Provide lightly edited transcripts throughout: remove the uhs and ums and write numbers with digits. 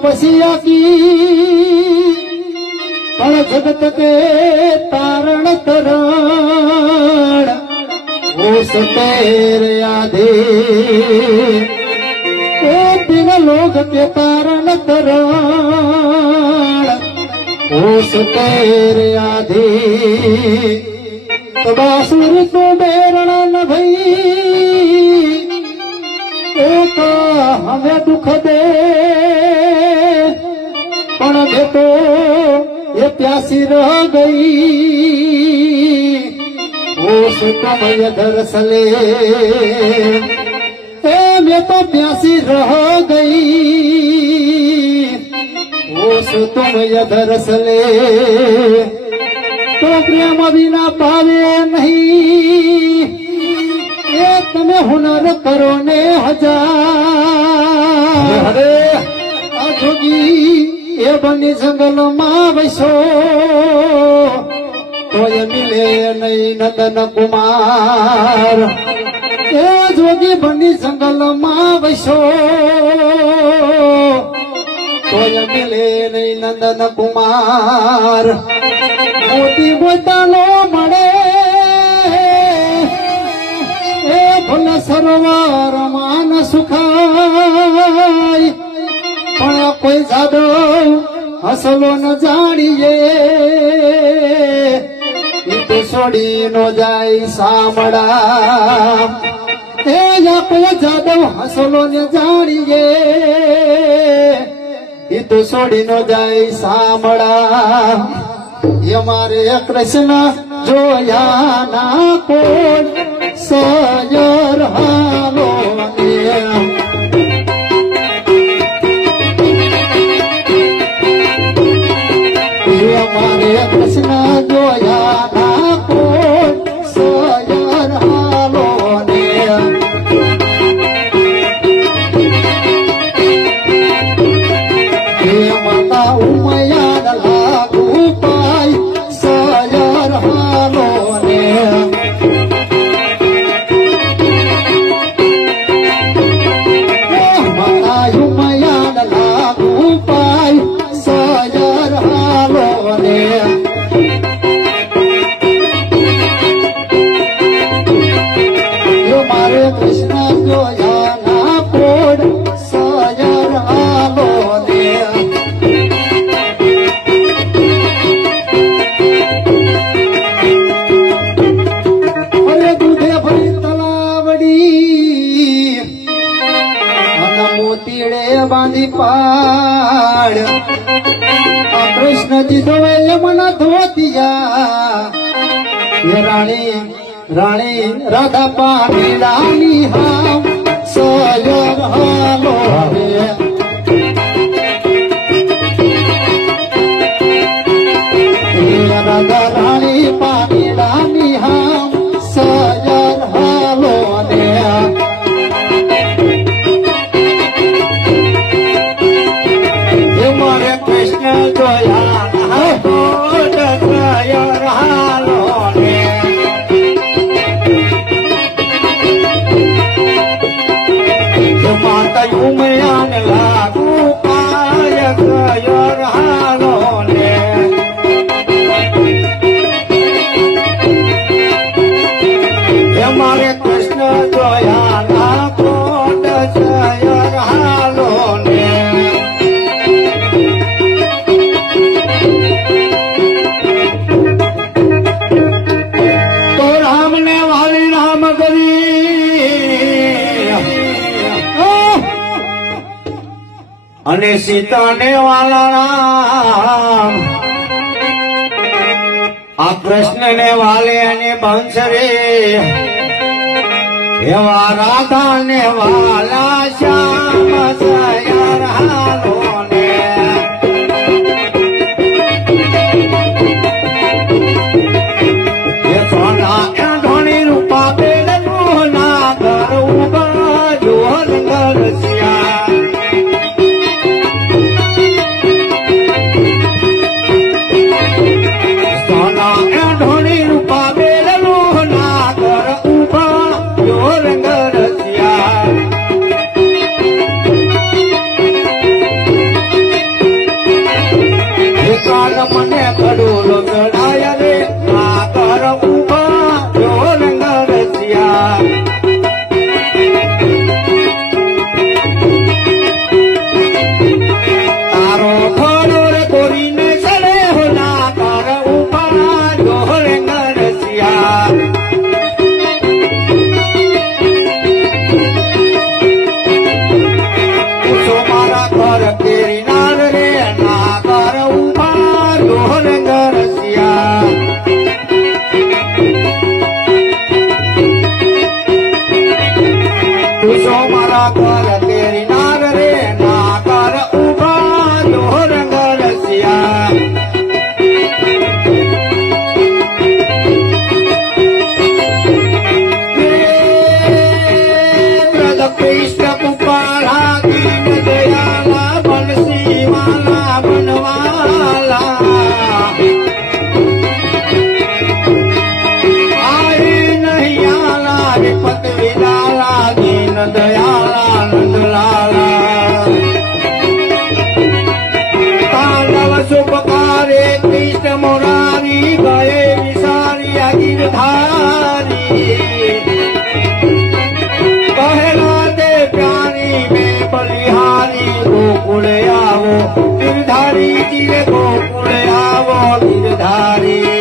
तपस्या की पण जगत के तारण तरण उस तेरे आधे तीन लोग के तारण तरण उस तेरे आधे बासुर तो बेरण न भई एक हमें दुख दे पण मैं तो ये प्यासी रह गई उस कमय दरसले मैं तो प्यासी रह गई उस तुमय दरसले तो प्रेम बिना पावे नहीं ये तमे हुनर करो ने हजार जोगी ये बनी जंगल मां वैसो तो ये मिले नहीं नंदन कुमार ये जोगी बनी जंगल मां वैसो तो ये मिले नहीं नंदन कुमार मोती बोतालो मळे ए भल सरोवर मान सुखाय पण कोई जादो हसलो न जाणीए तो सोडी नो जाय सामड़ा ए या कोई जादो हसलो न जाणीए तो सोडी नो जाय सामड़ा ये मारे कृष्ण जोया ना कोण सयर हालो ये मारे कृष्ण जोया ना कोण सयर हालो ये माता उमया लागू पाय सयर हालो माता उमया लागू पाय सयर हालो ये मारे कृष्ण जोया ना कोड सयर हालो बांधी पाड़ कृष्ण जी धोवे यमुना धोतिया ये रानी रानी राधा पानी रानी हम सयर हालो राधा रानी पानी रानी हम सयर हालो कृष्ण जोया कोट सयर हालो माता उमयान लागू पाय सयर हालो मारे कृष्ण जोया ना कोट सयर हालो અને સીતાને વાલા રામ આ કૃષ્ણને વાલે અને બંશ રે એવા રાધાને વાલા શ્યામ સયર હાલો ને એ સોના ધોણી રૂપા બેલનું ના ઘર ઉભા જોર ઘરસિયા દિવસો મારા કર તેરી નાર રે ના કર ઉભા દોર ગરસિયા કૃષ્ણ કુપાળા દીન દયાલા બનસી વાલા બનવાલા આઈ નહીં આલા વિપત વિદાલા દીન દયાલા નંદલાલા તાંડવ સુપકારે કૃષ્ણ મોરારી ગયે વિસારિયા ગિરધારી બલિહારી ગોકુળે આવો ગિરધારી જીવે ગોકુળે આવો ગિરધારી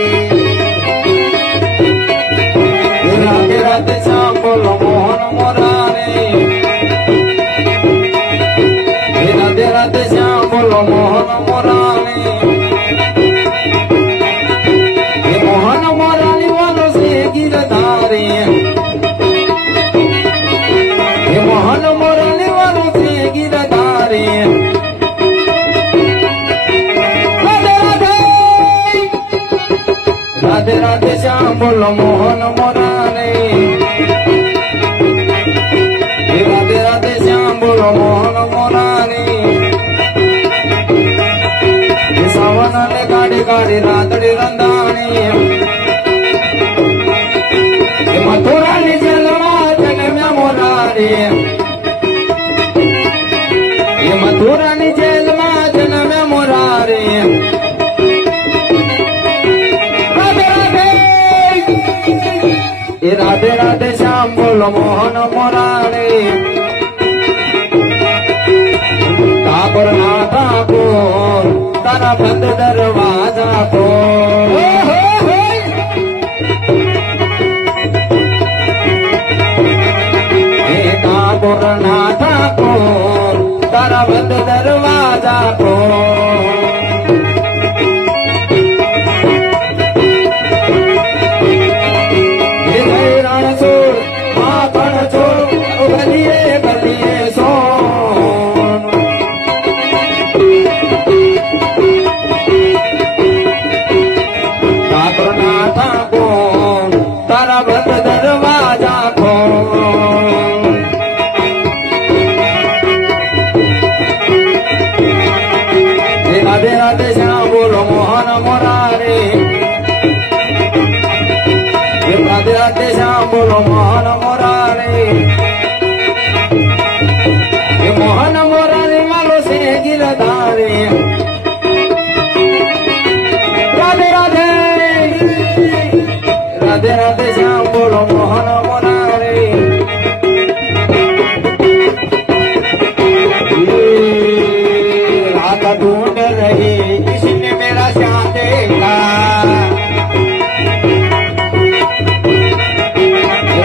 રાધે રાધે શ્યામ બોલો મોહન મોરારે રાધે રાધે શ્યામ બોલો મોહન મોરારે મોહન મોરારી વાલો છે ગિરધારી મોહન મોરારી વાલો છે ગિરધારી રાધે રાધે શ્યામ બોલો મોહન મોરારે રાધે રાધે શ્યામ બોલો મોહન મોરારે સાવન ને ગાડી ગાડી રાતડી રંધાણી મથુરાની જેલમાં જન્મ્યા મોરારી મથુરાની જેલમાં જન્મ્યા મોરારી રાધે રાધે શ્યામ બોલો મોહન મોરારી ઠાકોર ના ઠાકોર તારા બંધ દરવાજા કો ઠાકોર ના ઠાકોર તારા બંધ દરવાજા કો તારા બંધ દરવાજા ખો રાધે રાધે શ્યામ બોલો મોહન મોરારે રાધે રાધે શ્યામ બોલો મોહન મોરારે મોહન મોરારી વાલો છે ગિરધારે રાધે રાધે રાધે રાધે શ્યામ બોલો મોહન મોરારે रात ढूंढ रही किसने मेरा श्याम देखा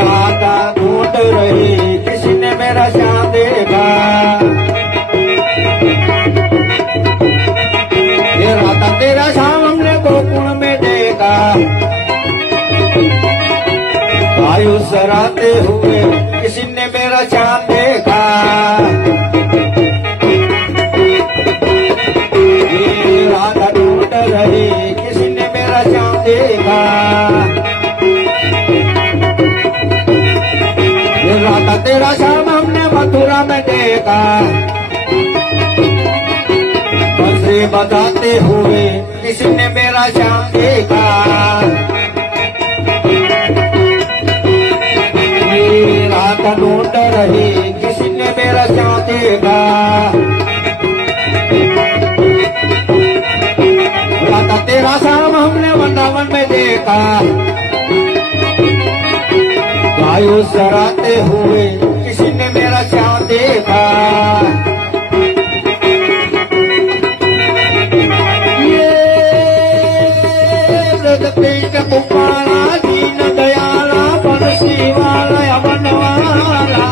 रात ढूंढ रही किसने मेरा श्याम देखा ये रात तेरा श्याम हमने गोकुल में देखा वायु सराते हुए किसी ने मेरा श्याम देखा राधा ढूंढ रही किसी ने मेरा श्याम देखा ये राधा तेरा श्याम हमने मथुरा में देखा बंसरी बजाते हुए किसी ने मेरा श्याम देखा रात ढूंढ रही किसी ने मेरा श्याम देखा रात तेरा श्याम हमने वृंदावन में देखा वायु सराते हुए किसी ने मेरा श्याम देखा ये व्रत कृष्ण कुपाला दीन दयाला बंसी वाला बनवाला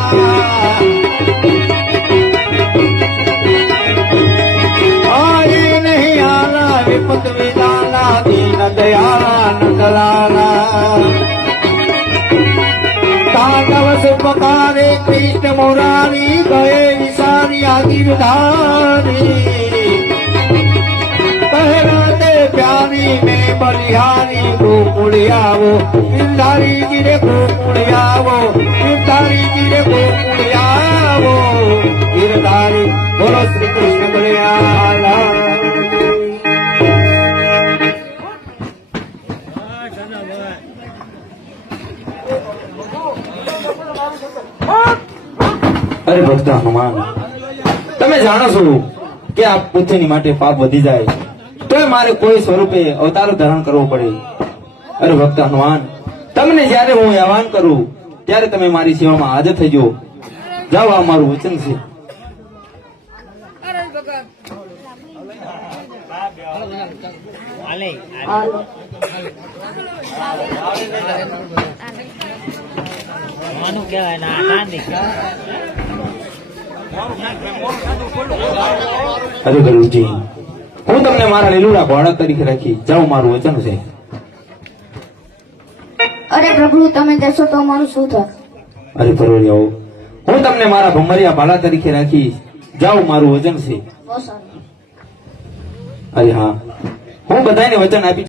आई नहीं आला विपत विदाला दीन दयाला नंदलाला तांडव सुपकारे रे कृष्ण मुरारी गए विसारी आदिधारी कहते प्यारी में बलिहारी गोकुड़ियावो गिरधारी जी रे गोकुड़ियावो गिरधारी जी रे गोकुड़ियावो गिरधारी बोलो श्री कृष्ण बलिहारी અરે ભક્ત હનુમાન, તમે જાણો છો કે આ પૃથ્વીની માટે પાપ વધી જાય તો મારે કોઈ સ્વરૂપે અવતાર ધારણ કરવો પડે. અરે ભક્ત હનુમાન, તમને જ્યારે હું આહવાન કરું ત્યારે તમે મારી સેવામાં હાજર થઈ જાઓ. જાઓ, આ મારું વચન છે. માનું કહેવાય ના નાની અરે ગુરુજી, હું તમને મારા લીલુડા બાળક તરીકે રાખી જાઉં, મારું વચન છે. અરે પ્રભુ, તમે જશો તો અમારું શું થશે? અરે પરવરિયાઓ, હું તમને મારા ભમરિયા બાળા તરીકે રાખી જાઉં, મારું વચન છે. બહુ સારું. અરે હા, હું બધાને વચન આપી